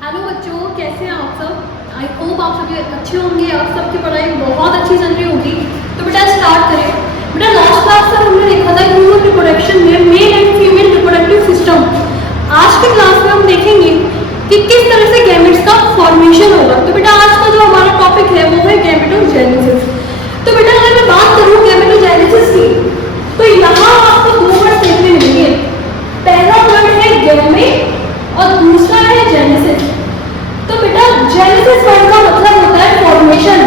Hello बच्चों, कैसे हैं आप सब। आई होप आप सभी अच्छे होंगे। आप सबकी पढ़ाई बहुत अच्छी चल रही होगी। तो बेटा स्टार्ट करें। बेटा लास्ट क्लास तक हमने देखा था ह्यूमन रिप्रोडक्शन में male and female reproductive system. आज की क्लास में हम देखेंगे कि किस तरह से गैमेट्स का फॉर्मेशन होगा। तो बेटा आज का जो हमारा टॉपिक है वो है गैमेटोजेनेसिस। तो बेटा अगर मैं बात करूँ गैमेटोजेनेसिस की, तो यहाँ आपको दो वर्ड देखने मिलेंगे। पहला वर्ड है गैमेट और दूसरा है जेनेसिस। तो बेटा जेनेसिस वर्ड का मतलब होता है फॉर्मेशन।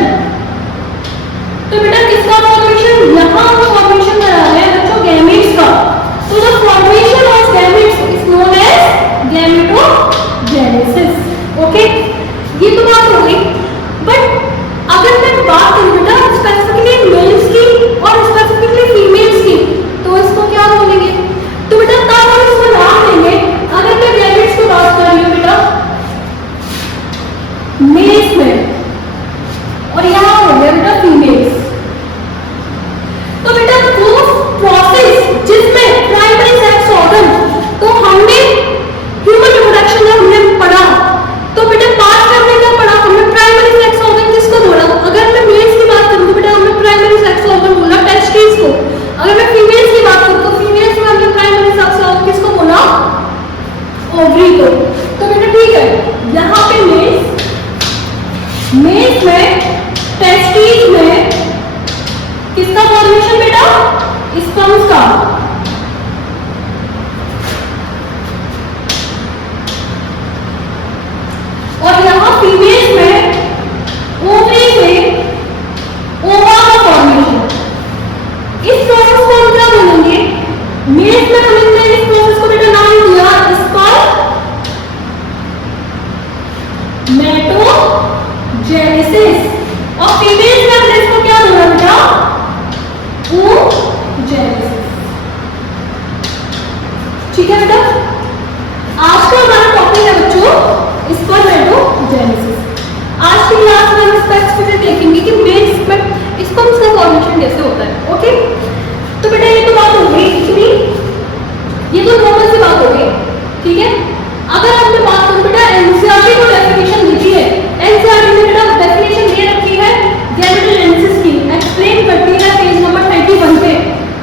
तो बेटा किसका फॉर्मेशन? यहाँ हम फॉर्मेशन करा रहे हैं बच्चों गैमेट्स का। तो the formation of gametes is known as gametogenesis. Okay, ये तो बात हो गई। बट अगर मैं बात करूं बेटा स्पेसिफिकली मेल्स की और स्पेसिफिकली फीमेल्स की, तो इसको क्या बोलेंगे? तो बेटा तब हम इसको नाम देंगे। अगर मैं गैमेट्स की बात कर रही हूँ बेटा मेल्स में, और यहाँ हो गया बेटा फीमेल्स। तो बेटा वो प्रोसेस जिसमें प्राइमरी सेक्स ऑर्गन, तो हमने ह्यूमन रिप्रोडक्शन में हमने पढ़ा, तो बेटा पार्ट में हमने क्या पढ़ा? हमने प्राइमरी सेक्स ऑर्गन किसको बोला? अगर मैं मेल्स की बात करूँ तो बेटा हमने प्राइमरी सेक्स ऑर्गन बोला टेस्टिस को। अगर मैं फीमेल्स की बात करूँ तो फीमेल्स में हमने प्राइमरी सेक्स ऑर्गन किसको बोला? ओवरी को। तो बेटा ठीक है, यहाँ पे मेल्स में टेस्टिस में किसका फॉर्मेशन बेटा? स्पर्म्स का। और यहाँ फीमेल्स में ओवरी में ओवा का फॉर्मेशन। इस प्रोसेस को हम क्या बोलेंगे? मेल्स में हमने इस प्रोसेस को बेटा नाम दिया स्पर्मेटोजेनेसिस, और फीमेल्स में हमने इसको क्या बोला बेटा? oogenesis। ठीक है बेटा, आज का हमारा टॉपिक है बच्चों स्पर्मेटोजेनेसिस। आज की क्लास में हम स्पेसिफिकली देखेंगे कि मेल्स में स्पर्म्स का फॉर्मेशन कैसे होता है। ओके, तो बेटा ये तो बात हो गई इतनी, ये तो नॉर्मल सी बात हो गई। ठीक है, अगर हमने बात करूं बेटा एनसीईआरटी को डेफिनेशन दी है, एनसीईआरटी ने बेटा डेफिनेशन दे रखी है गैमेटोजेनेसिस की, एक्सप्लेन करती है पेज नंबर 31 पे।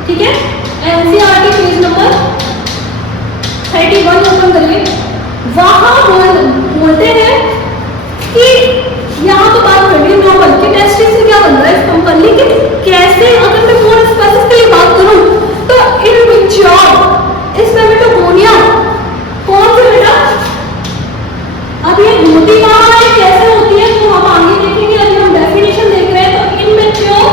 ठीक है, एनसीईआरटी पेज नंबर 31 ओपन करिए। वहां बोलते हैं कि यहाँ तो बात कर रही है नॉर्मल कि टेस्टिस से क्या बन रहा है स्पर्म का, लेकिन कैसे अगर मैं मोर स्पेसिफिकली बात करूं तो इनमेच्योर स्पर्मेटोगोनिया कौन से बेटा? अब ये होती कहाँ है, कैसे होती है, तो हम आगे देखेंगे। अभी हम डेफिनेशन देख रहे हैं। तो इनमेच्योर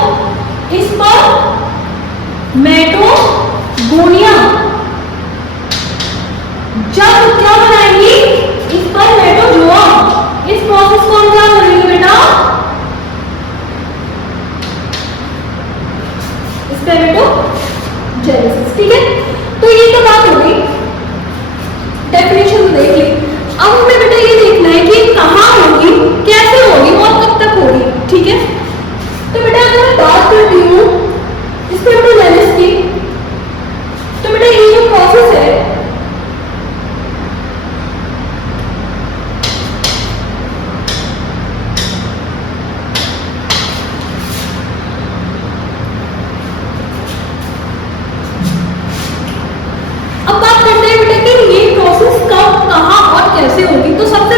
स्पर्मेटोगोनिया जब क्या बनाएंगी? स्पर्मेटोजोआ। इस प्रोसेस को हम क्या बोलेंगे बेटा? स्पर्मेटोजेनेसिस। ठीक है, तो ये तो बात हो गई, डेफिनेशन देख ली। अब हमें बेटा ये देखना है कि कहाँ होगी, कैसे होगी और कब तक होगी। ठीक है, तो बेटा अगर मैं बात करती हूँ स्पर्मेटोजेनेसिस की, तो बेटा ये जो प्रोसेस है कैसे होगी। तो सबसे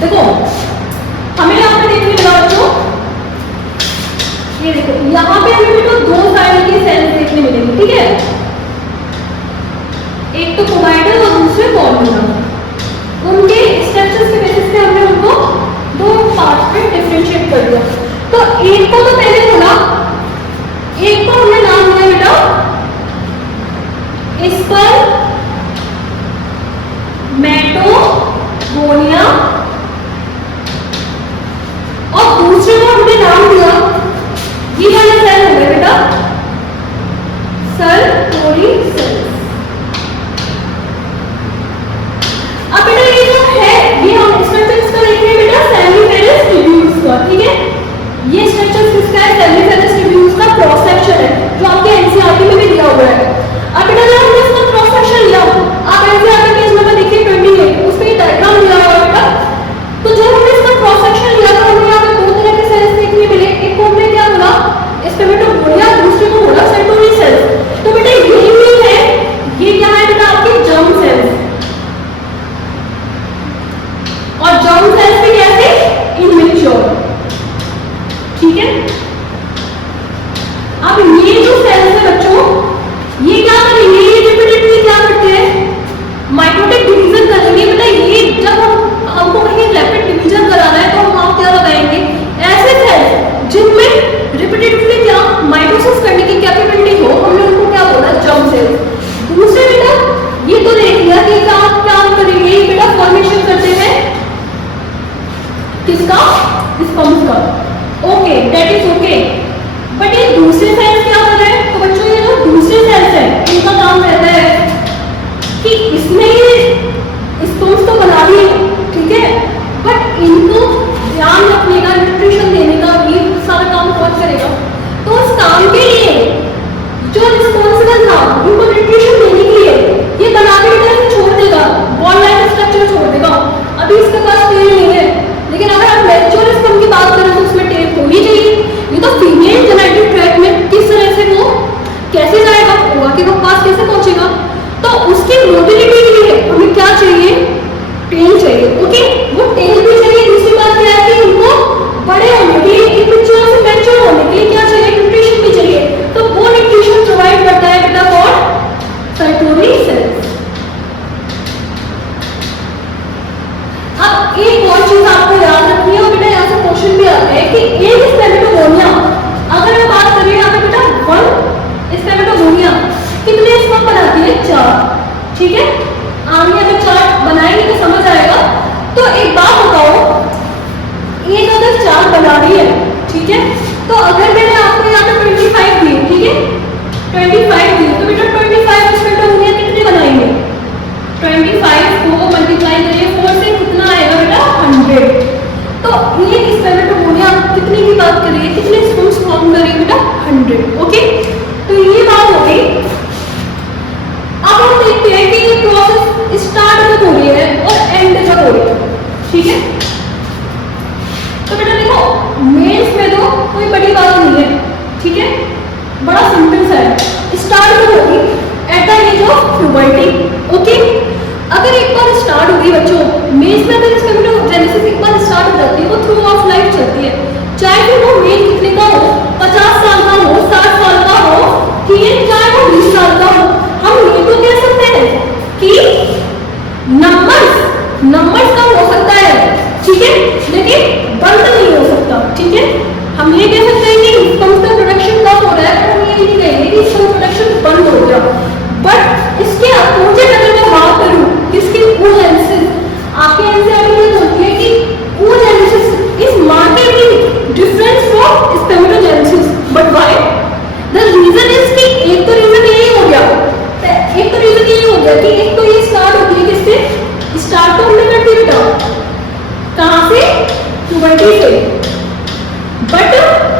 देखो हमें यहाँ पे देखने मिला बच्चों, ये देखो यहाँ पे हमें बेटा दो साइड की सेल्स देखने मिलेंगी, ठीक है, एक तो क्रोमैटिन और दूसरे कॉर्निया। उनके स्ट्रक्चर्स के बेसिस पे हमने उनको दो पार्ट में डिफरेंशिएट कर दिया। तो एक को तो पहले बोला, एक को हमने नाम दिया बेटा स्पर्मेटोगोनिया और दूसरे को हमने नाम दिया, ये वाला सेल हो गया बेटा सर्टोरी सेल। अब बेटा ये जो है ये हम स्ट्रक्चर इसका देख रहे हैं बेटा सेमिफेरस ट्यूब्यूल्स का, ठीक है, ये स्ट्रक्चर किसका है, सेमिफेरस ट्यूब्यूल्स का क्रॉस सेक्शन है जो आपके एनसीईआरटी में भी दिया हुआ है। अब बेटा जब हमने इसका क्रॉस सेक्शन लिया, आप एनसीईआरटी पेज नंबर देखिए 28, उस पे डायग्राम दिया हुआ है बेटा। तो जब हमने इसका क्रॉस सेक्शन लिया तो हमें यहाँ पे दो तरह के सेल्स देखने मिले, एक को हमने क्या बोला स्पर्मेटोगोनिया, दूसरे को बोला सर्टोरी सेल्स। तो बेटा ये है, ये क्या है बेटा आपके जर्म सेल्स, और जर्म सेल्स भी कैसे इनमेच्योर, ठीक है। अब ये जो सेल्स है बच्चों ये क्या करेंगे, ये रिपीटेडली क्या करते हैं माइटोटिक डिवीजन करेंगे बेटा। ये जब हमको कहीं रैपिड डिवीजन कराना है तो हम वहां क्या लगाएंगे, ऐसे सेल्स जिनमें रिपीटेडली क्या माइटोसिस करने की कैपेबिलिटी हो, हमने उनको क्या बोला जर्म सेल्स। दूसरे बेटा ये तो देख लिया कि काम करेंगे, ये बेटा फॉर्मेशन करते हैं किसका, स्पर्म्स का, okay that is okay. But ये दूसरे सेल्स क्या कर रहे हैं, तो बच्चों ये जो दूसरे सेल्स है इनका काम रहता है कि इसने ये स्पर्म्स तो बना लिए, ठीक है, बट इनको ध्यान रखने का, न्यूट्रिशन देने का, ये सारा काम कौन करेगा। तो उस काम के लिए जो रिस्पॉन्सिबल था उनको न्यूट्रिशन देने के लिए ये बना के बेटा छोड़ देगा, बॉल लाइक स्ट्रक्चर छोड़ देगा। अभी इसके पास टेल नहीं है, लेकिन अगर आप मैच्योर स्पर्म की बात करें तो उसमें टेल होनी चाहिए। ये तो फीमेल जेनेटिक ट्रैक में किस तरह से वो कैसे जाएगा, ओवा के पास कैसे पहुंचेगा, तो उसकी मोबिलिटी के लिए हमें क्या चाहिए, टेल चाहिए, ओके। वो टेल भी चाहिए, दूसरी बात क्या है कि उनको बड़े होने के लिए, इमेच्योर से मैच्योर होने के लिए क्या चाहिए, न्यूट्रिशन भी चाहिए। तो वो न्यूट्रिशन प्रोवाइड करता है बेटा कौन, सर्टोरी सेल्स। अब एक और चीज आपको याद रखनी है, और बेटा यहाँ से क्वेश्चन भी आता है कि एक स्पर्मेटोगोनिया, अगर मैं बात करें यहाँ पे बेटा वन स्पर्मेटोगोनिया कितने स्पर्म बनाती है, 4, ठीक है। आगे अगर 4 बनाएंगे तो समझ आएगा। तो एक बात बताओ, एक अगर 4 बना रही है, ठीक है, तो अगर मैंने आपको यहाँ पे 25 दिए, ठीक है, 25 दिए, तो बेटा 25 स्पर्मेटोगोनिया कितने बनाएंगे, 25 को मल्टीप्लाई करिए 4 से कितना आएगा बेटा 100। तो एक स्पर्मेटोगोनिया कितने की बात करिए, कितने स्पर्म्स फॉर्म करेंगे बेटा 100, ओके। तो ये बात हो गई। अब हम देखते हैं कि ये प्रोसेस स्टार्ट कब हो रही है और एंड कब हो रही है, ठीक है। तो बेटा देखो मेंस में तो कोई बड़ी बात नहीं है, ठीक है, बड़ा सिंपल सा है। स्टार्ट कब होगी, at the age of puberty, okay. अगर एक बार स्टार्ट होगी बच्चों, मेंस में अगर स्पर्मेटोजेनेसिस एक बार स्टार्ट हो जाती है वो थ्रू ऑफ लाइफ चलती है, चाहे फिर वो मेल कितने का हो, 50 साल का हो, 60 साल का हो, ठीक है, चाहे वो 20 साल का हो। हम ये तो कह सकते हैं कि नंबर्स का हो सकता है, ठीक है, लेकिन बंद नहीं हो सकता, ठीक है। हम ये कह सकते हैं कि स्पर्म का प्रोडक्शन कम हो रहा है, पर हम ये नहीं कहेंगे कि स्पर्म प्रोडक्शन बंद हो गया। बट इसके अपोजिट अगर मैं बात करूं, किसकी oogenesis, आपके एनसीईआरटी में बोलती है कि oogenesis is markedly different from spermatogenesis. But why, the reason is कि एक तो रीजन यही हो गया, कि एक तो ये स्टार्ट होती है किससे, स्टार्ट तो हमने कर दी बेटा कहां से, प्यूबर्टी से, बट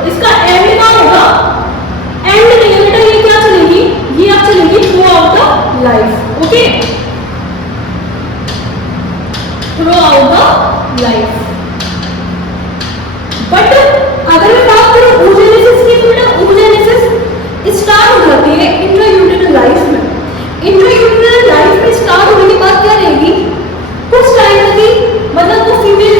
इसका एंड कहां होगा, एंड नहीं है बेटा, ये क्या चलेगी, ये अब चलेगी through out the life, okay, through out the life. But अगर मैं बात करूं oogenesis की, तो बेटा oogenesis स्टार्ट हो जाती है इंट्रायूटेरल लाइफ में। इंट्रायूटेरल लाइफ में स्टार्ट होने के बाद क्या रहेगी, कुछ टाइम तक, मतलब वो फीमेल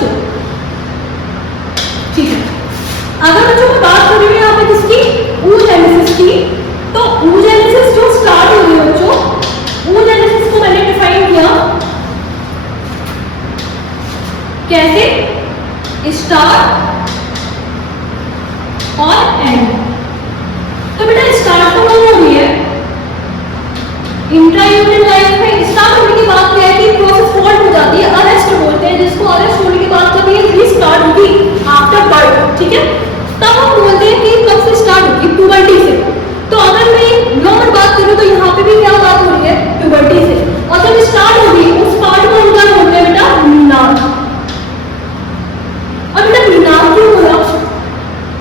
बच्चों? ठीक है। अगर बच्चों मैं बात कर रही हूँ यहाँ पे किसकी, oogenesis की, तो oogenesis जो स्टार्ट हो रही है बच्चों, oogenesis को मैंने डिफाइन किया कैसे, स्टार्ट और एंड। तो बेटा स्टार्ट तो कब हो रही है, इंट्रायूरिन लाइफ में स्टार्ट होने की बात क्या है कि प्रोसेस हॉल्ट हो जाती है, अरेस्ट बोलते हैं जिसको, अरेस्ट होने की बात कभी है रीस्टार्ट होगी आफ्टर बर्थ, ठीक है। तब हम बोलते हैं कि कब से स्टार्ट होगी, प्यूबर्टी से। तो अगर मैं नॉर्मल बात करूं तो यहाँ पे भी क्या बात हो रही है, प्यूबर्टी से, और जब स्टार्ट होगी उस पार्ट को हम क्या बोलते हैं बेटा, मीनाक। और बेटा मीनाक क्यों बोला,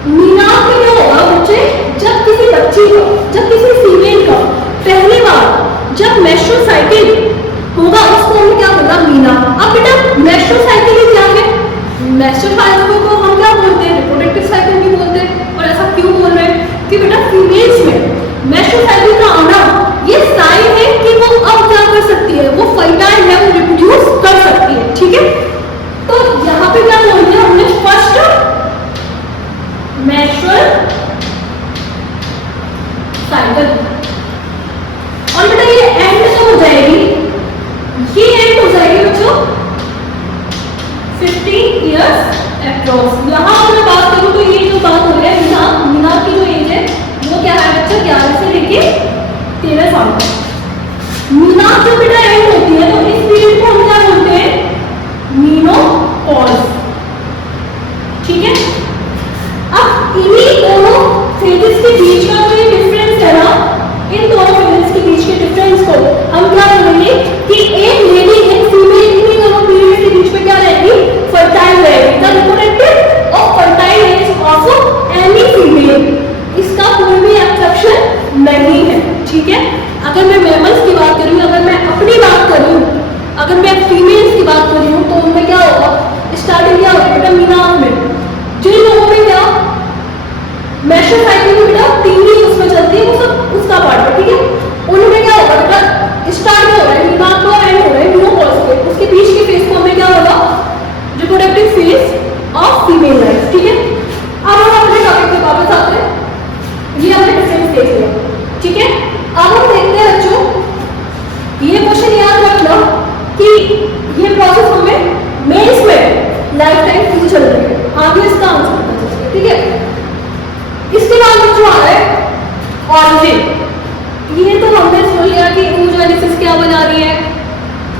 मीनाक में क्या होगा बच्चे, जब किसी बच्ची का, जब किसी फीमेल का पहली बार जब मेंस्ट्रुअल साइकिल होगा उसको हमने क्या बोला, मीनाक। अब बेटा मेंस्ट्रुअल साइकिल क्या है, मेंस्ट्रुअल साइकिल को हम क्या बोलते हैं, रिप्रोडक्टिव साइकिल भी बोलते हैं। और ऐसा क्यों बोल रहे हैं कि बेटा फीमेल्स में मेंस्ट्रुअल साइकिल का आना ये साइन है कि वो अब क्या कर सकती है, वो फर्टाइल है, वो रिप्रोड्यूस कर सकती है, ठीक है। तो यहाँ पे क्या बोल दिया हमने, फर्स्ट मेंस्ट्रुअल साइकिल। और बेटा ये एंड तो हो जाएगी, ये एंड हो जाएगी बच्चों 15 इयर्स अप्रॉक्स। यहाँ अगर मैं बात करूँ तो ये जो बात हो रही है मीना की जो एज है वो क्या है बच्चा, 11 से लेके 13 साल तक। मीना जो बेटा एंड होती है तो इस पीरियड को हम क्या बोलते हैं, मीनोपॉज, ठीक है। अब इन्हीं दोनों फेजेस के बीच का जो ये डिफरेंस है ना, इन दोनों फेजेस के बीच के डिफरेंस को हम क्या बोलेंगे कि एक लेडी एक फीमेल इन्हीं दोनों पीरियड के बीच में क्या रहेगी, फर्टाइल रहेगी। द रिप्रोडक्टिव और fertile age of any female, इसका कोई भी एक्सेप्शन नहीं है, ठीक है। अगर मैं मैमल्स की बात करूँ, अगर मैं अपनी बात करूँ, अगर मैं फीमेल्स की बात कर रही हूँ तो उनमें क्या होगा, स्टार्टिंग क्या होगी बेटा, मीनाक में। जिन लोगों में क्या मेंस्ट्रुअल साइकिल में बेटा 3 ही उसमें चलती है, वो सब उसका पार्ट है, ठीक है। उनमें क्या होगा बेटा, स्टार्ट हो रहा है मीनाक को, एंड हो रहा है मीनोपॉज पे, उसके बीच के फेज को हमें क्या होगा, reproductive phase of female life, ठीक है। अब हम अपने टॉपिक पे वापस आते हैं, ये हमने डिफरेंट फेज लिया, ठीक है। अब हम देखते हैं बच्चों, ये क्वेश्चन याद रखना कि ये प्रोसेस हमें मेंस में लाइफ टाइम क्यों चल रही है, आगे इसका आंसर पता चलेगा, ठीक है। इसके बाद बच्चों आ रहा है ऑरिजिन। ये तो हमने सुन लिया कि oogenesis क्या बना रही है,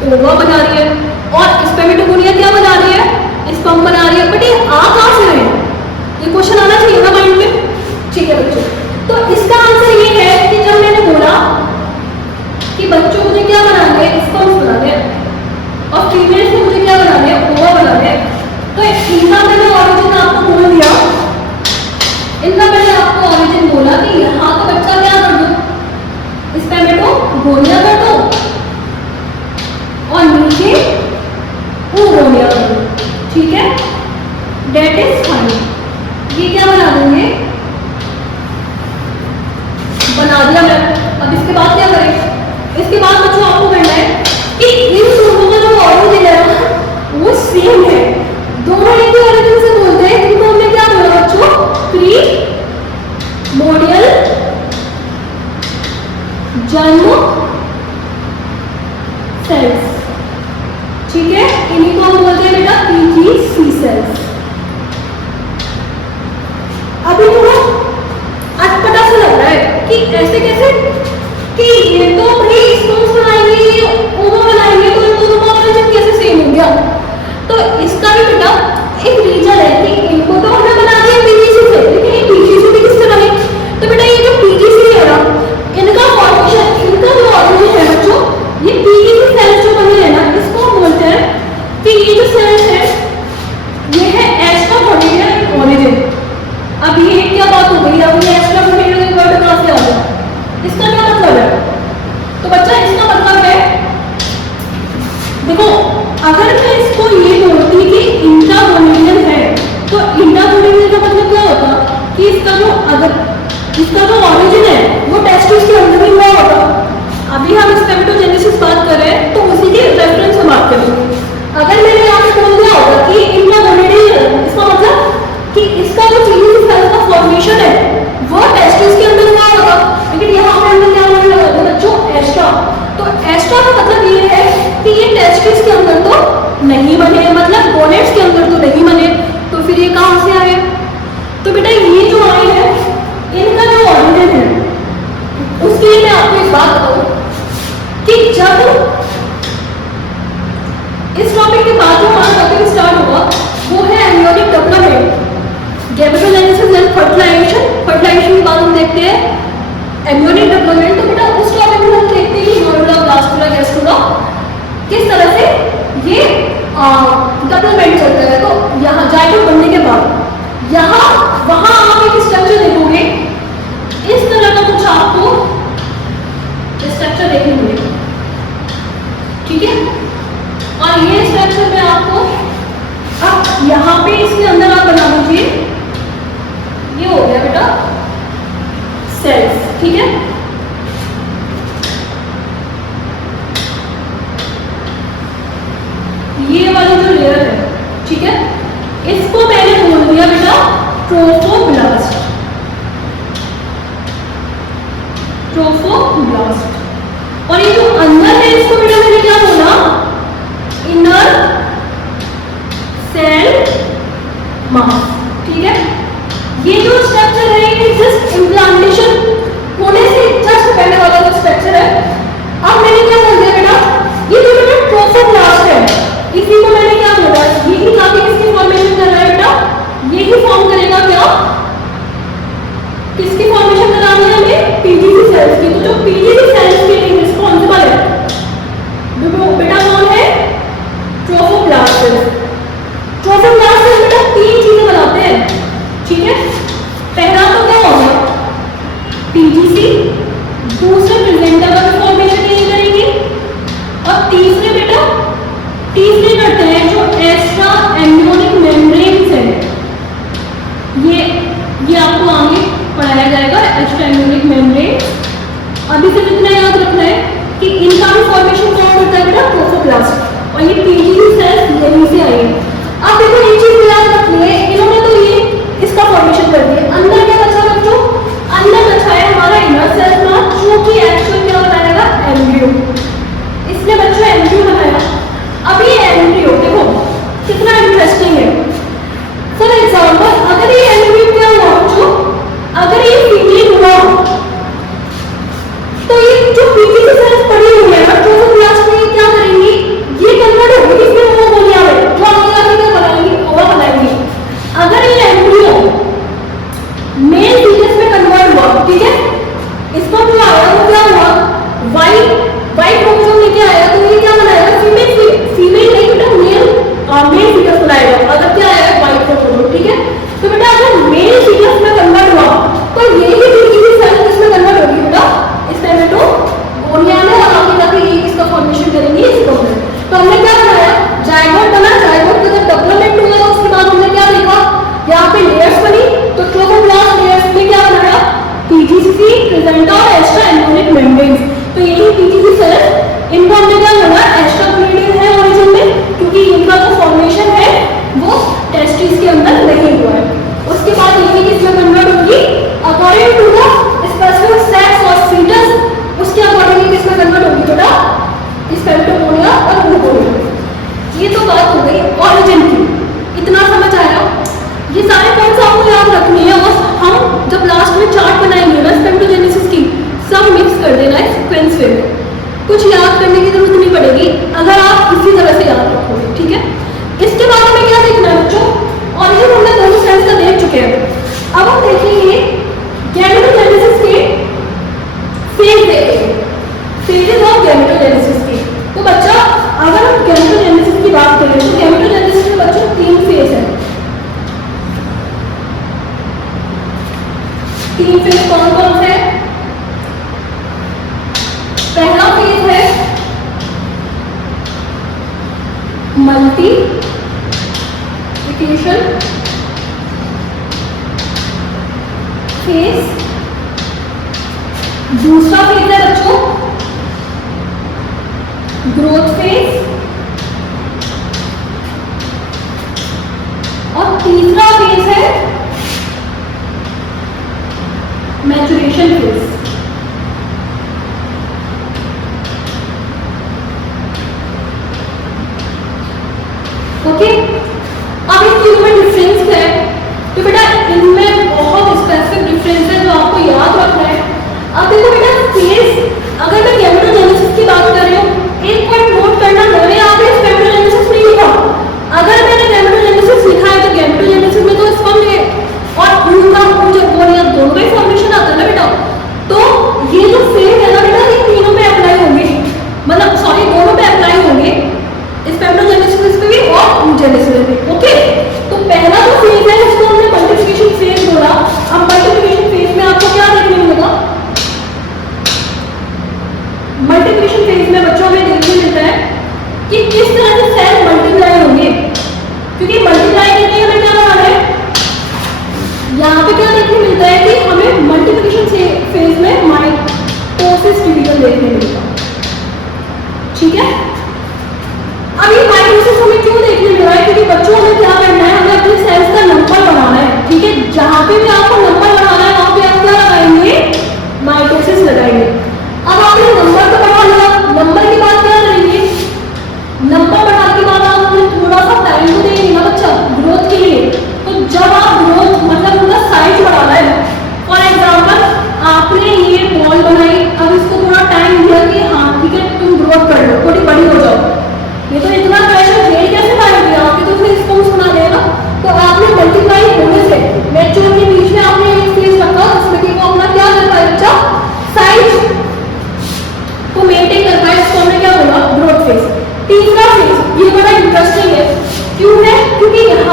ओवा बना रही है, और स्पर्मेटोगोनिया क्या बना रही है, स्पर्म बना रही है। बट ये आ कहाँ से रहे हैं, ये क्वेश्चन आना चाहिए ना माइंड में, ठीक है बच्चों। तो इसका आंसर ये है कि जब मैंने बोला कि बच्चों मुझे क्या बनाने हैं, स्पर्म्स बनाने हैं, और फीमेल्स को मुझे क्या बनाने हैं, ओवा बनाने हैं, तो इनका मैंने ऑरिजिन आपको बोल दिया, इनका मैंने आपको ऑरिजिन बोला कि यहाँ तो बच्चा क्या कर दो, स्पर्मेटोगोनिया कर दो, और नीचे oogonia कर दो, ठीक है। डेट इज फाइन, ये क्या बना देंगे, बना दिया मैं। अब इसके बाद क्या करें, इसके बाद बच्चों आपको करना है कि इन दोनों का जो ऑरिजिन है वो सेम है, दोनों एक ही ऑरिजिन से बोलते हैं, इनको हमने क्या बोला बच्चों, प्रीमोर्डियल जर्म सेल्स, ठीक है। इन्हीं को हम बोलते हैं बेटा पीजीसी सेल्स। अभी थोड़ा अटपटा सा लग रहा है कि ऐसे कैसे, कि ये तो भाई स्पर्म्स बनाएंगे, ये ओवा बनाएंगे, तो इन दोनों का ऑरिजिन कैसे सेम हो गया। तो इसका भी बेटा एक रीजन है कि इनको तो हमने बना दिया पीजीसी से, लेकिन ये पीजीसी भी किससे बने, तो बेटा ये जो पीजीसी है ना, इनका फॉर्मेशन, इनका जो ऑरिजिन है बच्चों, ये पीजीसी सेल्स जो बने हैं ना, इसको हम बोलते हैं कि ये जो सेल्स है ये है एक्स्ट्राकोर्डियल ऑरिजिन। अब ये क्या बात हो गई, अब ये एक्स्ट्राकोर्डियल वर्ड कहाँ से आ गया, इसका क्या मतलब है, तो बच्चा इसका मतलब है, देखो अगर मैं इसको ये बोलती कि इंट्राकोर्डियल है, तो इंट्राकोर्डियल का मतलब क्या होता कि इसका जो, अगर इसका जो ऑरिजिन है वो टेस्टिस के अंदर ही हुआ होगा। अभी हम स्पर्मेटोजेनेसिस बात कर रहे हैं तो उसी के रेफरेंस में बात करेंगे। अगर मैंने यहाँ पे बोल दिया होगा कि बने, मतलब गोनेट्स के अंदर तो नहीं बने, तो फिर ये कहाँ से आए? तो बेटा ये जो आए हैं इनका जो ऑरिजिन है उसके लिए मैं आपको एक बात बताऊं कि जब इस टॉपिक के बाद जो हमारा टॉपिक स्टार्ट होगा वो है embryonic development, gametogenesis and fertilisation. Fertilisation के बाद हम देखते हैं एम्ब्रियोनिक डेवलपमेंट। तो बेटा उस टॉपिक में हम देखते हैं कि मॉड्यूला, ब्लास्टुला, गैस्ट्रुला किस तरह से ये डेवलपमेंट चलता है। तो यहाँ जाइगोट बनने के बाद यहाँ वहाँ आप एक स्ट्रक्चर देखोगे, इस तरह का कुछ आपको स्ट्रक्चर देखने मिलेगा, ठीक है। और ये स्ट्रक्चर में आपको अब यहाँ पे इसके अंदर आप बना लीजिए, ये हो गया बेटा सेल्स, ठीक है। ये वाली जो लेयर है, ठीक है, इसको मैंने बोल दिया बेटा ट्रोफोब्लास्ट। ट्रोफोब्लास्ट। और ये जो अंदर है इसको बेटा मैंने क्या बोला? इनर सेल मास, ठीक है। ये जो स्ट्रक्चर है ये जस्ट इम्प्लांटेशन होने से जस्ट पहले वाला जो स्ट्रक्चर है, अब मैंने क्या बोल दिया बेटा, ये जो बेटा ट्रोफोब्लास्ट है इसी को मैंने क्या बोला, यही जाके किसकी फॉर्मेशन कर रहा है बेटा, यही फॉर्म करेगा क्या, किसकी फॉर्मेशन करानी है हमें, पीजीसी सेल्स की। तो जो पीजीसी सेल्स के लिए रिस्पॉन्सिबल है बेटा कौन है, ट्रोफोब्लास्ट सेल्स। ट्रोफोब्लास्ट सेल्स बेटा तीन चीजें बनाते हैं, ठीक है।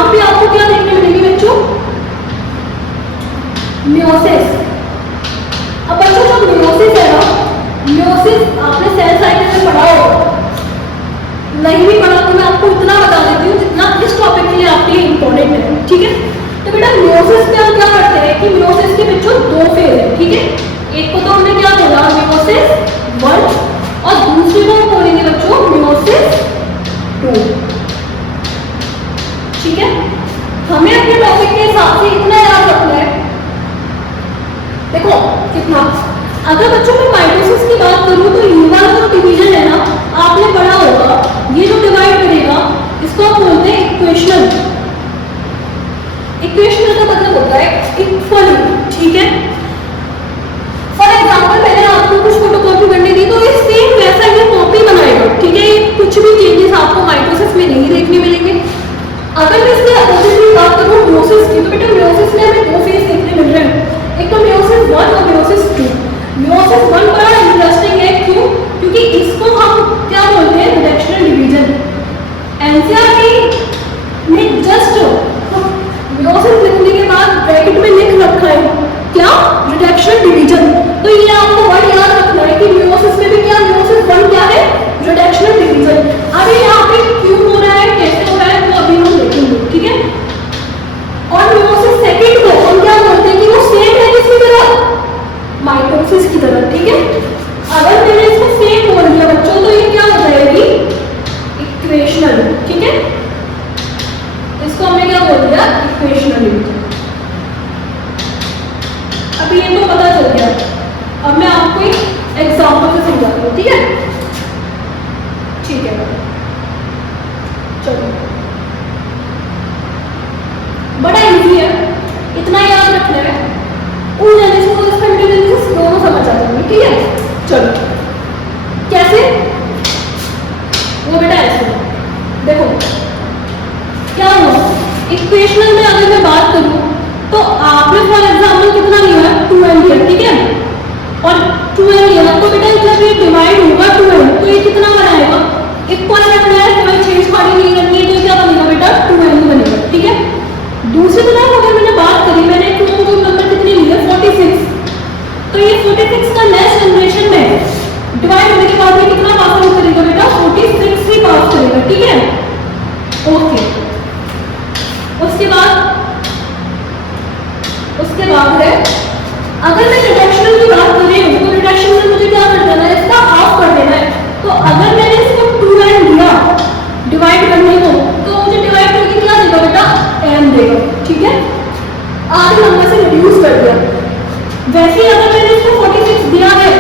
यहाँ पे आपको क्या देखने मिलेगी बच्चों, मियोसिस। अब बच्चों जो मियोसिस है ना, मियोसिस आपने सेल साइकिल में पढ़ा होगा, नहीं भी पढ़ा तो मैं आपको इतना बता देती हूँ जितना इस टॉपिक के लिए आपके लिए इंपॉर्टेंट है, ठीक है। तो बेटा मियोसिस में हम क्या करते हैं कि मियोसिस के बच्चों दो फेज है, ठीक है। एक को तो हमने क्या बोला, मियोसिस 1, और दूसरे को हम बोलेंगे बच्चों मियोसिस 2, ठीक है। हमें अपने टॉपिक के हिसाब से इतना याद रखना है, देखो कितना, अगर बच्चों में माइटोसिस की बात करूं तो ये वाला जो डिवीजन है ना, आपने पढ़ा होगा, ये जो डिवाइड करेगा इसको आप बोलते हैं इक्वेशनल। इक्वेशनल का मतलब होता है इक्वली, ठीक है। फॉर एग्जांपल मैंने आपको कुछ फोटोकॉपी करने दी तो ये सेम वैसा ही कॉपी बनाएगा, ठीक है। ये कुछ भी चेंजेस आपको माइटोसिस में नहीं देखने मिलेंगे। अगर मैं इसके अपोजिट की बात करूं मियोसिस की, तो बेटा मियोसिस में हमें दो फेज देखने मिल रहे हैं, एक तो मियोसिस 1 और मियोसिस 2। मियोसिस 1 बड़ा इंटरेस्टिंग है, क्यों? क्योंकि इसको हम क्या बोलते हैं, रिडक्शनल डिवीजन। एनसीईआरटी ने जस्ट मियोसिस लिखने के बाद ब्रैकेट में लिख रखा है क्या, रिडक्शनल डिवीजन। तो ये आपको वर्ड याद रखना है कि मियोसिस में भी क्या, मियोसिस 1 क्या है, रिडक्शनल डिवीजन। अभी यहाँ पे क्यों हो रहा है, कैसे हो रहा है, वो अभी हम देखेंगे, ठीक है। और मियोसिस सेकंड को हम क्या बोलते हैं कि वो सेम है किसकी तरह, माइटोसिस की तरह, ठीक है। अगर मैंने इसको सेम बोल दिया बच्चों तो ये क्या हो जाएगी, इक्वेशनल, ठीक है। इसको हमने क्या बोल दिया, इक्वेशनल। अभी ये तो पता चल गया, अब मैं आपको एक एग्जांपल से समझाती हूँ, ठीक है, ठीक है। चलो बड़ा इजी है, इतना याद रखना है, उन जेनेसिस कंटीन्यूअस दोनों समझ आ जाएंगे, ठीक है। चलो कैसे, वो बेटा ऐसे देखो क्या हुआ, इक्वेशनल में अगर मैं बात करूं तो आपने फॉर एग्जांपल कितना लिया, 2n लिया, ठीक है। और 2n लिया तो बेटा जब ये डिवाइड होगा 2n तो ये कितना बनाएगा, इक्वल रखना है, कोई छेड़छाड़ी नहीं करनी है, तो क्या बनेगा बेटा 2n बनेगा, ठीक है। दूसरी तरफ अगर मैंने बात करी, मैंने क्रोमोसोम नंबर कितनी ली है, 46, तो ये 46 का नेक्स्ट जनरेशन में डिवाइड होने के बाद ये कितना पास करेगा बेटा, 46 ही पास करेगा, ठीक है, ओके। उसके बाद है, अगर मैं रिडक्शन की बात कर रही हूँ तो रिडक्शन में मुझे क्या कर देना है, इसका हाफ कर देना है। तो अगर मैंने इसको 2n दिया डिवाइड करने को, तो मुझे डिवाइड करके क्या देगा बेटा, n देगा, ठीक है। आधे नंबर से रिड्यूस कर दिया। वैसे ही अगर मैंने इसको 46 दिया है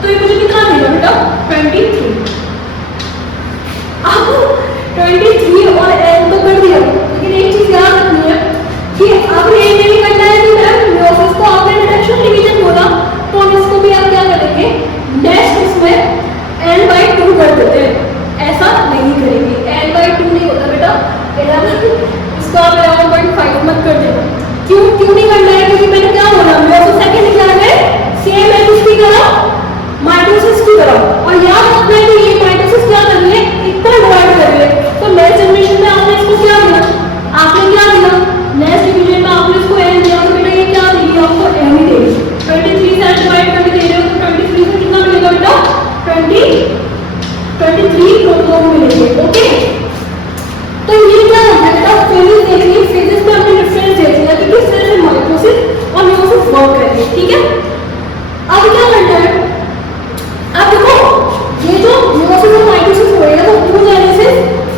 तो ये मुझे कितना देगा बेटा, 23। अब 23 और n तो कर दिया, लेकिन एक चीज याद रखनी है कि अब ये नहीं करना है कि मैम मियोसिस को आपने रिडक्शन डिवीजन बोला तो हम इसको भी आप क्या करेंगे, नेक्स्ट इसमें n/2 कर देते हैं, ऐसा नहीं करेंगे। n/2 नहीं होता बेटा, इसको आप अराउंड 0.5 मत कर देना। क्यों नहीं करना है, क्योंकि मैंने क्या बोला, मियोसिस सेकंड क्या है, सेम है किसकी तरह, माइटोसिस की तरह। और याद रखना है कि ये माइटोसिस क्या कर रही है, इक्वल डिवाइड कर रही है। तो नेक्स्ट जनरेशन में आपने इसको क्या दिया, आपने क्या दिया, नेक्स्ट डिवीजन में आपने इसको n दिया, तो बेटा ये क्या देगी आपको, n ही देगी। 23 से डिवाइड करके दे रहे हो तो 23 से कितना मिलेगा बेटा, 23 प्रोटॉन मिलेंगे, ओके। तो ये क्या होता है बेटा, फेजेस देखिए, फेजेस में हमने डिफरेंस देख लिया कि किस तरह से माइटोसिस और मियोसिस वर्क करती है, ठीक है। अब क्या करना है, अब देखो ये जो मियोसिस और माइटोसिस होएगा तो oogenesis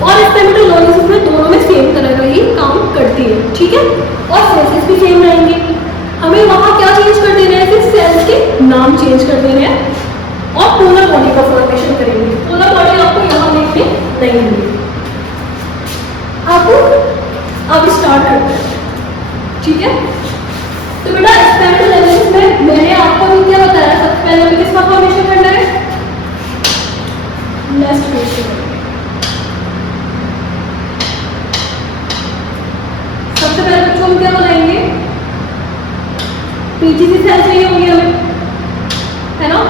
और स्पेमेटोजेनेसिस में दोनों में सेम तरह का ही काम करती है, ठीक है। और फेजेस भी सेम रहेंगे। हमें वहां क्या चेंज कर देना है, सिर्फ सेल्स के नाम चेंज कर देने हैं और पोलर बॉडी का फॉर्मेशन करेंगे। पोलर बॉडी आपको यहाँ देखने नहीं मिलेगी। अब स्टार्ट करते हैं, ठीक है। तो बेटा स्पेमेटोजेनेसिस में मैंने आपको क्या बताया, सबसे पहले हमें किसका फॉर्मेशन करना है, नेस्ट फेज। सबसे पहले बच्चों हम क्या बनाएंगे, पीजीसी सेल चाहिए होंगे हमें, है ना।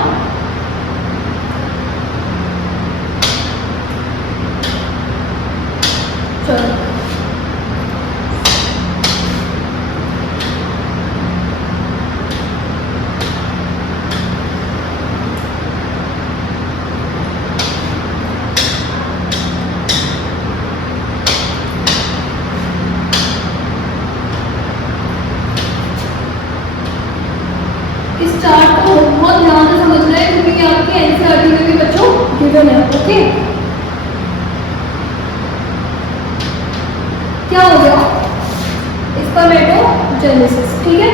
चलो भी आपके एनसीईआरटी में भी बच्चों गिवन है। ओके, क्या हो गया स्पर्मेटोजेनेसिस। ठीक है,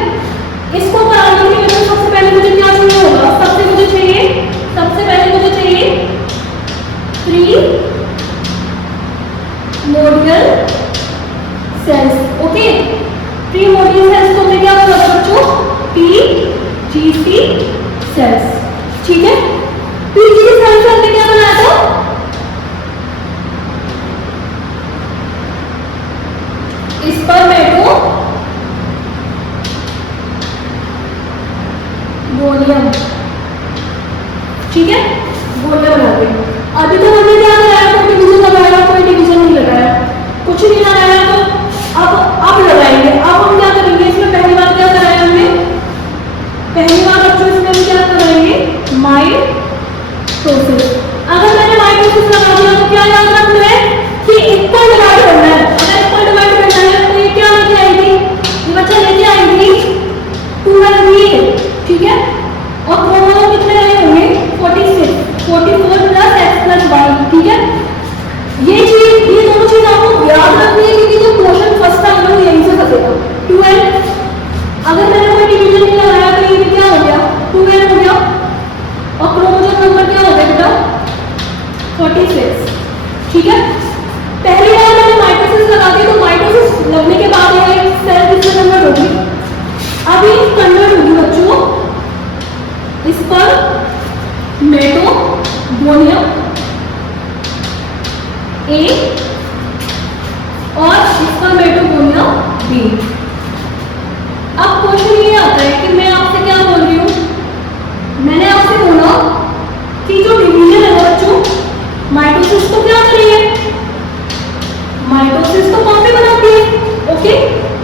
इसको कराने के लिए सबसे पहले मुझे क्या चाहिए होगा, सबसे पहले मुझे चाहिए primordial cells. Okay, primordial cells को मैं क्या बोला बच्चों, पीजीसी सेल्स। ठीक है, पीजीसी सेल्स से हमने क्या बनाया था, स्पर्मेटोगोनियम। ठीक है, गोनियम बना दिया। अभी तो हमने क्या लगाया, कोई डिवीजन लगाया, कोई डिवीजन नहीं लगाया, कुछ नहीं लगाया। तो अब लगाएंगे। अब हम क्या करेंगे, इसमें पहली बार क्या कराया हमने, पहली बार बच्चों इसमें हम क्या कराएंगे, माइटोसिस। अगर मैंने माइटोसिस लगा दिया तो क्या याद रखना है कि इक्वल डिवाइड करना है। अगर इक्वल डिवाइड करना है तो ये क्या लेके आएगी, ये बच्चा लेके आएगी 2 ठीक है, और क्रोमोसोम कितने रहे होंगे, 46, 44 प्लस एक्स प्लस वाई। ठीक है, ये दोनों चीज आपको याद रखनी है क्योंकि जो क्वेश्चन फर्स्ट टाइम है वो यहीं से फंसेगा। 12, अगर मैंने कोई डिवीजन नहीं लगाया तो ये क्या हो गया, 12 हो गया, और क्रोमोसोम नंबर क्या हो गया बेटा, 46। ठीक है, पहली बार मैंने माइटोसिस लगा दी, तो माइटोसिस लगने के बाद ये सेल किसमें कन्वर्ट होगी, अभी कन्वर्ट होगी बच्चों स्पर्मेटोगोनियम ए और स्पर्मेटोगोनियम बी। अब क्वेश्चन ये आता है कि मैं आपसे क्या बोल रही हूं, मैंने आपसे बोला कि जो डिवीजन है बच्चों, माइटोसिस तो क्या करिए, माइटोसिस तो कौन पे बनाती है। ओके,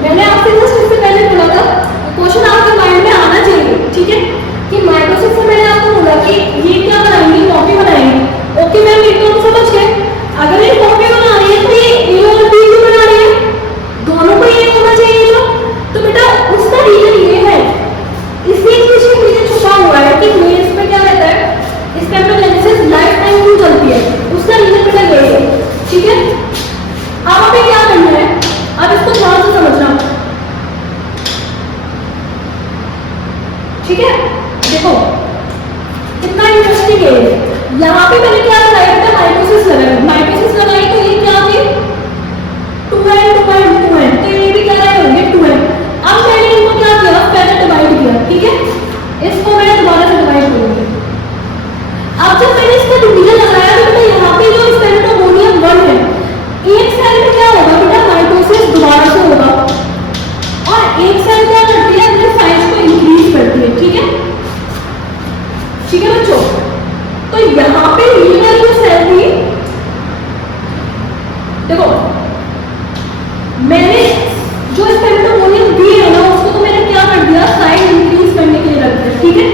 मैंने आपसे जस्ट इससे पहले बोला था, क्वेश्चन आपके माइंड में आना चाहिए। ठीक है, कि माइटोसिस से मैंने आपको बोला कि ये क्या बनाएंगी, कॉपी बनाएंगी। ओके मैम, ये तो हम समझ गए। अगर ये कॉपी बना रही है तो ये ए और बी क्यों बना रही है, दोनों को ये होना चाहिए तो बेटा उसका रीजन ये है, इसलिए पीछे रीजन छुपा हुआ है कि मेंस में क्या रहता है, स्पर्मेटोजेनेसिस लाइफ टाइम क्यों चलती है, उसका रीजन बेटा ये है। ठीक है, अब हमें क्या करना है, अब इसको ध्यान से समझना। ठीक है, देखो कितना इंटरेस्टिंग है। यहाँ पे मैंने क्या लगाया था, माइटोसिस लगाई, माइटोसिस लगाई तो ये क्या थे 2n, तो ये भी क्या रहे होंगे 2n। अब मैंने इनको क्या किया, पहले डिवाइड किया। ठीक है, इसको मैंने दोबारा से डिवाइड करूंगी। अब जब मैंने इसका डिवीजन लगाया तो बेटा यहाँ पे जो स्पर्मेटोगोनियम 1 है, एक सेल में क्या होगा बेटा, माइटोसिस दोबारा से होगा, और एक सेल क्या करती है, अपने साइज को इंक्रीज करती है। ठीक है, ठीक है बच्चों, तो यहाँ पे ये वाली जो सेल थी, देखो मैंने जो स्पर्मेटोगोनियम बी है ना, उसको तो मैंने क्या कर दिया, साइज इंक्रीज करने के लिए रख दिया। ठीक है,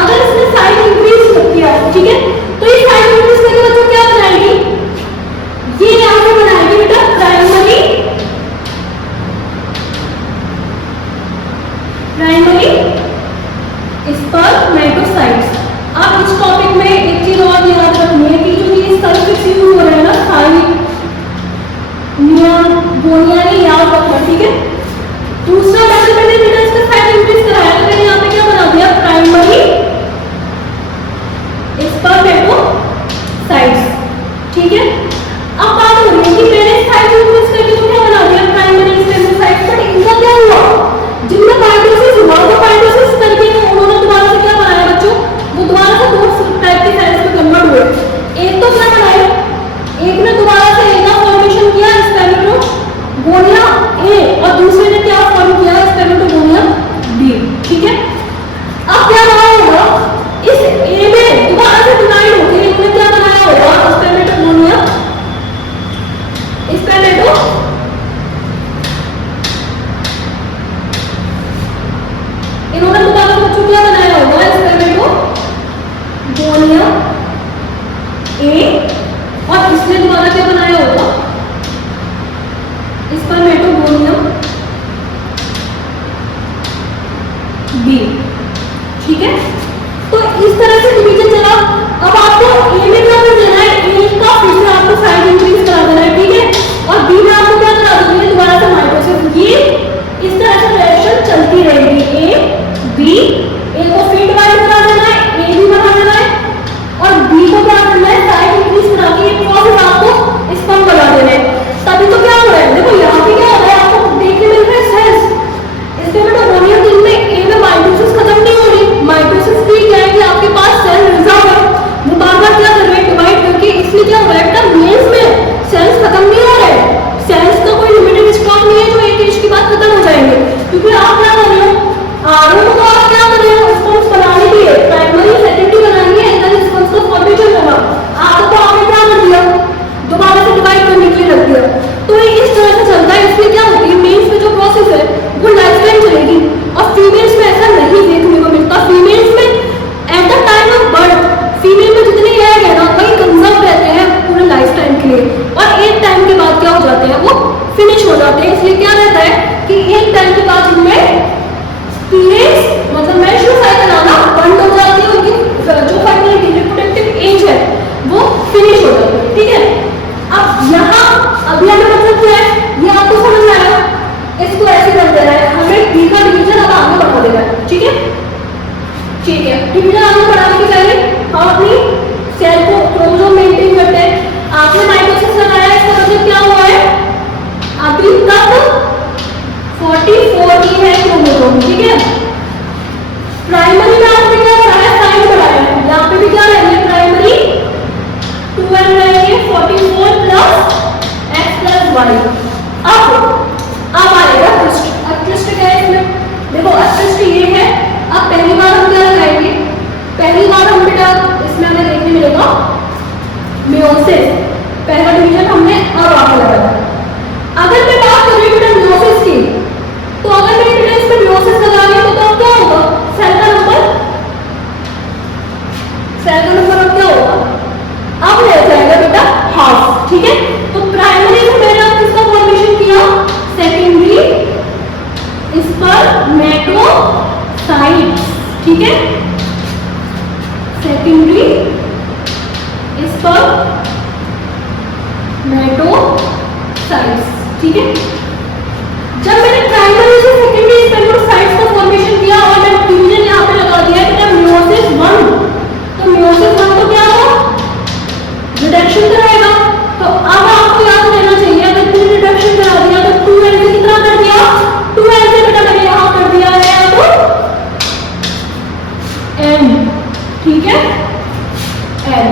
अगर इसने साइज इंक्रीज किया, ठीक है, तो ये साइज इंक्रीज करके बच्चों क्या बनाएगी, ये यहाँ पे बनाएगी बेटा प्राइमरी स्पर्मेटोसाइट्स। अब इस टॉपिक में एक चीज और याद रखनी है कि जो ये सल्फिक्स यूज हो रहा है ना, गोनिया ने याद रखना। ठीक है, दूसरा मैंने बेटा इसका साइज इंक्रीज कराया तो मैंने यहाँ पे क्या बना दिया, प्राइमरी स्पर्मेटोसाइट्स। ठीक है, अब बात हो रही है कि मैंने साइज इंक्रीज करके तो क्या बना दिया, प्राइमरी स्पर्मेटोसाइट्स, बट इनका क्या हुआ, जिनका माइटोसिस हुआ तो माइटोसिस करके उन्होंने दोबारा से क्या बनाया बच्चों, वो दोबारा से 2 टाइप के सेल्स में कन्वर्ट हुए। एक तो क्या बनाया, एक ने दोबारा से एक का फॉर्मेशन किया स्पर्मेटोगोनियम ए, और दूसरे ने क्या फॉर्म किया, स्पर्मेटोगोनियम बी। ठीक है, अब क्या बनाया होगा, इस ए में दोबारा से डिवाइड होकर इन्होंने क्या बनाया होगा, स्पर्मेटोगोनियम इन्होंने दोबारा बच्चों क्या बनाया होगा, स्पर्मेटोगोनियम ए, और इसने दोबारा क्या बनाया होगा, स्पर्मेटोगोनियम बी। ठीक है, तो इस तरह से डिवीजन चला टाइम चलेगी। और फीमेल्स में ऐसा नहीं देखने को मिलता। फीमेल्स में at the time of birth female में जितने एग है ना वही कंजर्व रहते हैं पूरे लाइफ टाइम के लिए, और एक टाइम के बाद क्या हो जाते हैं, वो फिनिश हो जाते हैं। इसलिए क्या रहता है कि एक टाइम के बाद उनमें पीरियड्स मतलब मेंस्ट्रुअल साइकिल आना बंद हो जाती है, उनकी जो फर्टिलिटी रिप्रोडक्टिव एज है वो फिनिश हो जाती है। ठीक है, अब यहाँ अभी हमें मतलब क्या है, ये आपको समझ में आया। इसको ऐसे कर दे रहा है हमें डी का डिवीजन अब आगे बढ़ा दे रहा है। ठीक है, ठीक है, डिवीजन आगे बढ़ाने के पहले हम अपनी सेल को क्रोमोसोम मेंटेन करते हैं। आपने माइटोसिस लगाया, इसका मतलब क्या हुआ है, अभी तक 44 ही है क्रोमोसोम। ठीक है, प्राइमरी में आपने क्या कराया, साइन बढ़ाया है। यहाँ पे भी क्या रहेंगे, प्राइमरी 2n रहेंगे, 44 प्लस x प्लस y। अब आएगा ट्विस्ट। अब ट्विस्ट क्या है इसमें, देखो अब ट्विस्ट ये है। अब पहली बार हम क्या लगाएंगे, पहली बार हम बेटा इसमें हमें देखने मिलेगा मियोसिस। पहला डिवीजन हमने अब आगे लगाया। अगर मैं बात करूं बेटा मियोसिस की, तो अगर मैं बेटा इसमें मियोसिस लगा रही हूं तो क्या होगा, सेल का नंबर अब क्या होगा, अब रह जाएगा बेटा हाफ। ठीक है, तो प्राइमरी में मैंने अब किसका फॉर्मेशन किया, सेकेंडरी स्पर्मेटोसाइट्स। ठीक है, सेकेंडरी स्पर्मेटोसाइट्स। ठीक है, जब मैंने प्राइमरी से सेकेंडरी स्पर्मेटोसाइट्स का फॉर्मेशन किया और मैंने डिवीजन यहाँ पे लगा दिया है कि मियोसिस 1, तो मियोसिस 1 तो क्या होगा, रिडक्शन कराएगा। तो अब आपको याद रहना चाहिए, अगर तुमने रिडक्शन करा दिया तो 2n से कितना कर दिया, 2n से बेटा मैंने यहाँ कर दिया है तो n। ठीक है, n।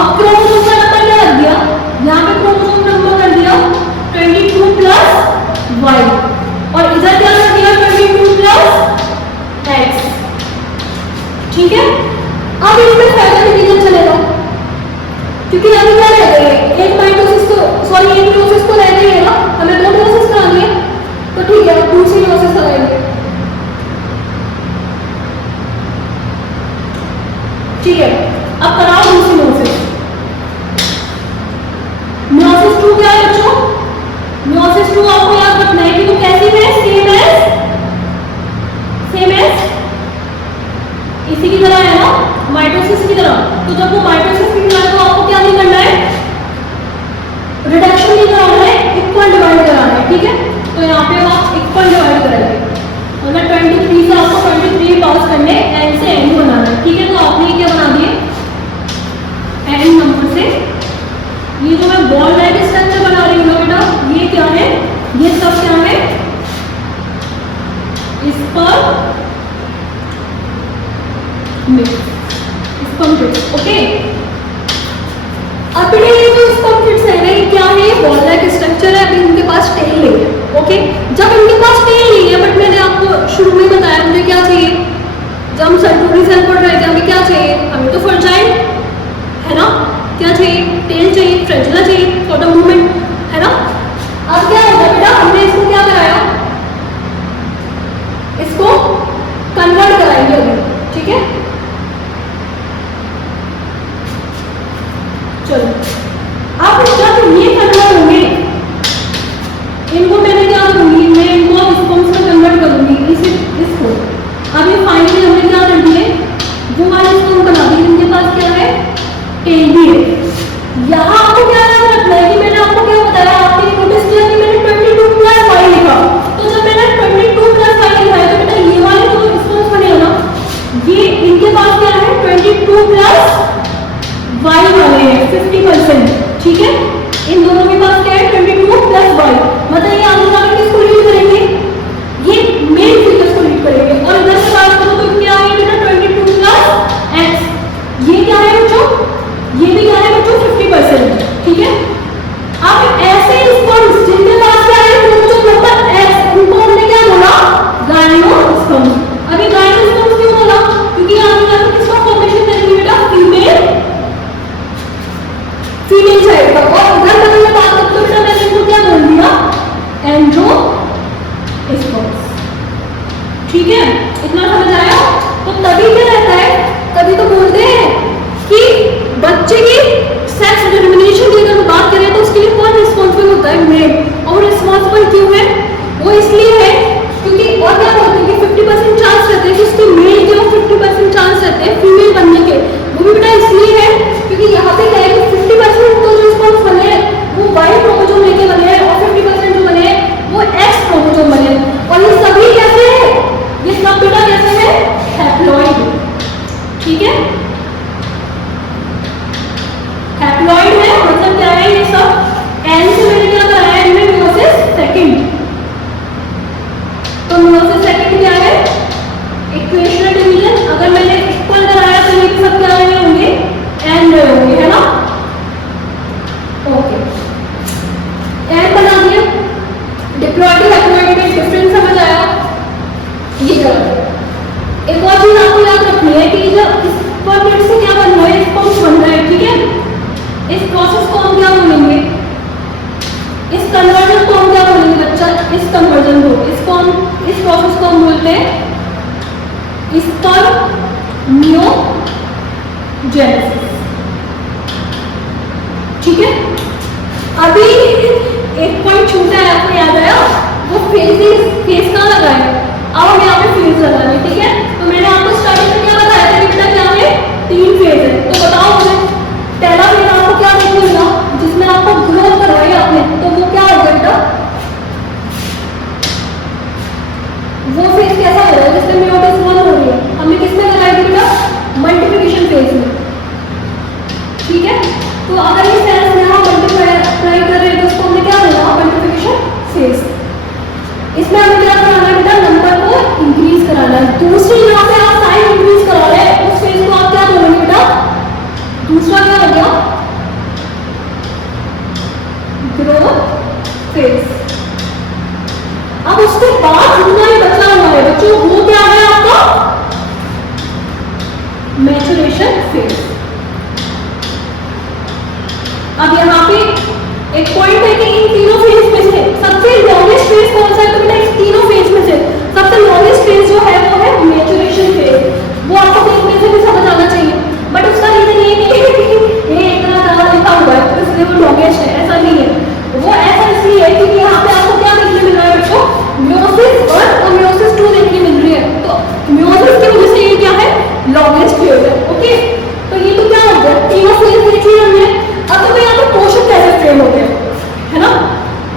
अब क्रोमोसोम का नंबर क्या रख दिया, यहाँ पे क्रोमोसोम नंबर कर दिया 22 प्लस y, और इधर क्या कर दिया 22 प्लस x। ठीक है, अब इसमें फाइनल डिवीजन चलेगा, क्योंकि अभी क्या रह गए, एक माइटोसिस को सॉरी एक मियोसिस को रह गई है ना, हमें दो मियोसिस करानी है, तो ठीक है अब दूसरी मियोसिस कराएंगे। ठीक है, अब कराओ दूसरी मियोसिस। मियोसिस 2 क्या है बच्चों, मियोसिस 2 आपको याद रखना है कि वो कैसी है, सेम एज इसी की तरह है ना, माइटोसिस की तरह। तो जब वो माइटोसिस की तरह है तो आपको क्या नहीं करना है, रिडक्शन नहीं कराना है, इक्वल डिवाइड कराना है। ठीक है, तो यहाँ पे आप इक्वल डिवाइड करेंगे, मतलब 23 से आपको 23 पास करने n से n बनाना है। ठीक है, तो आपने क्या बना दिए, n नंबर से ये जो मैं बॉल लाइक स्ट्रक्चर बना रही हूँ बेटा, ये क्या है, ये सब क्या है, इस पर ओके। अब ये जो स्पॉन्जिट्स है ना, ये क्या है, बॉल लाइक स्ट्रक्चर है। अभी इनके पास टेल नहीं है। ओके, जब इनके पास टेल नहीं है, बट मैंने आपको शुरू में बताया मुझे क्या चाहिए, जब हम सर्कुलरी सेल पढ़ रहे थे हमें क्या चाहिए, हमें तो फर्जाइल है ना, क्या चाहिए, टेल चाहिए, फ्रेंचुला चाहिए फॉर द मूवमेंट, है ना। अब क्या होगा बेटा, हमने इसको क्या कराया, इसको कन्वर्ट कराएंगे अभी। ठीक है, चलो अब जब ये कन्वर्ट होंगे, इनको मैंने क्या करूंगी, मैं इनको स्पॉन्स में कन्वर्ट करूंगी, इसको अभी फाइनली हमने क्या कर दिए, वो वाले स्पॉन्स बना दिए, इनके पास क्या है, टेल भी है। यहाँ आपको क्या याद रखना है कि मैंने आपको ये गलत। एक और चीज आपको याद रखनी है कि जब इस पर फिर से क्या बन रहा है, स्पॉन्ज बन रहा है, ठीक है। इस प्रोसेस को हम क्या बोलेंगे, इस कन्वर्जन को हम क्या बोलेंगे बच्चा, इस कन्वर्जन को, इसको हम, इस प्रोसेस को हम बोलते हैं स्पर्मियोजेनेसिस, ठीक है। अभी एक पॉइंट छूटा है, आपको याद आया, वो फेज कहाँ लगा है, अब हम यहाँ पे फेज लगा रहे हैं, ठीक है। तो मैंने आपको स्टार्टिंग में क्या बताया था कि बेटा क्या है, 3 फेज है। तो बताओ मुझे, पहला फेज आपको क्या देखने मिला, जिसमें आपको ग्रोथ करवाई आपने, तो वो क्या होगा बेटा, वो फेज कैसा हो रहा है जिसमें मेयोसिस 1 हो रही है, हमने किसमें लगाई थी बेटा, मल्टीप्लिकेशन फेज में, ठीक है। तो अगर ये सेल्स यहाँ मल्टीप्लाई कर रहे हैं तो उसको हमने क्या बोला, मल्टीप्लिकेशन फेज। इसमें हमें क्या कराना है बेटा, नंबर को इंक्रीज कराना है। दूसरी यहाँ पे आप साइज इंक्रीज करा रहे हैं, उस फेज को आप क्या बोलेंगे बेटा, दूसरा क्या हो गया, ग्रोथ फेज। अब उसके बाद जितना ही बचा हुआ है बच्चों, वो क्या है आपका, मैचुरेशन फेज। अब यहाँ पे एक पॉइंट है कि इन तीनों फेज में से सबसे लॉन्गेस्ट फेज कौन सा है, तो बेटा इस तीनों फेज में से सबसे लॉन्गेस्ट फेज जो है वो है मैचुरेशन फेज। वो आपको देखने से भी समझ आना चाहिए, बट उसका रीजन ये नहीं है कि ये इतना ज्यादा लिखा हुआ है तो इसलिए वो लॉन्गेस्ट है, ऐसा नहीं है। वो ऐसा इसलिए है क्योंकि यहाँ पे आपको क्या देखने मिल रहा है बच्चों, म्योसिस 1 और म्योसिस 2 देखने मिल रही है। तो म्योसिस की वजह से ये क्या है, लॉन्गेस्ट फेज है, ओके। तो ये तो क्या हो गया, तीनों फेज देख लिया हमने। अब तो यहाँ पे क्वेश्चन कैसे फ्रेम होते हैं, है ना,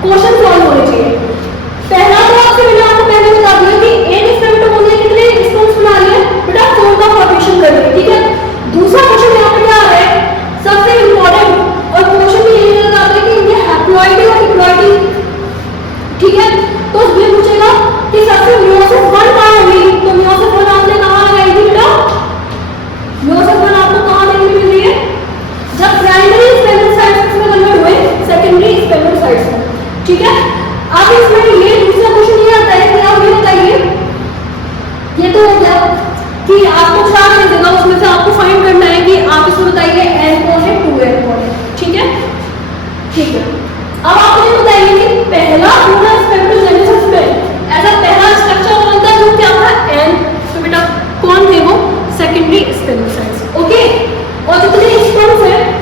क्वेश्चन सॉल्व होने चाहिए। पहला तो आपसे मैंने आपको पहले बता दिया कि एक एक्सपेरिमेंट होने के लिए रिस्पॉन्स बना लिया बेटा, 4 का फॉर्मेशन करेंगे, ठीक है। दूसरा क्वेश्चन यहाँ पे क्या आ रहा है, सबसे इंपॉर्टेंट, और क्वेश्चन भी यही लगाता है कि इनके हैप्लॉइड और डिप्लॉइड, ठीक है। तो ये पूछेगा कि सबसे म्योसिस 1 कहाँ होगी, तो म्योसिस 1 आपने कहाँ लगाई थी बेटा, म्योसिस 1 आपको कहाँ देखने मिल रही है, जब प्राइमरी स्पेर्मेटोसाइट्स में कन्वर्ट हुए सेकेंडरी स्पेर्मेटोसाइट्स में, ठीक है। अब इसमें ये दूसरा क्वेश्चन ये आता है कि आप ये बताइए, ये तो हो गया कि आपको 4 दे देगा, उसमें से आपको फाइंड करना है कि आप इसमें बताइए N कौन है, 2N कौन है, ठीक है, ठीक है।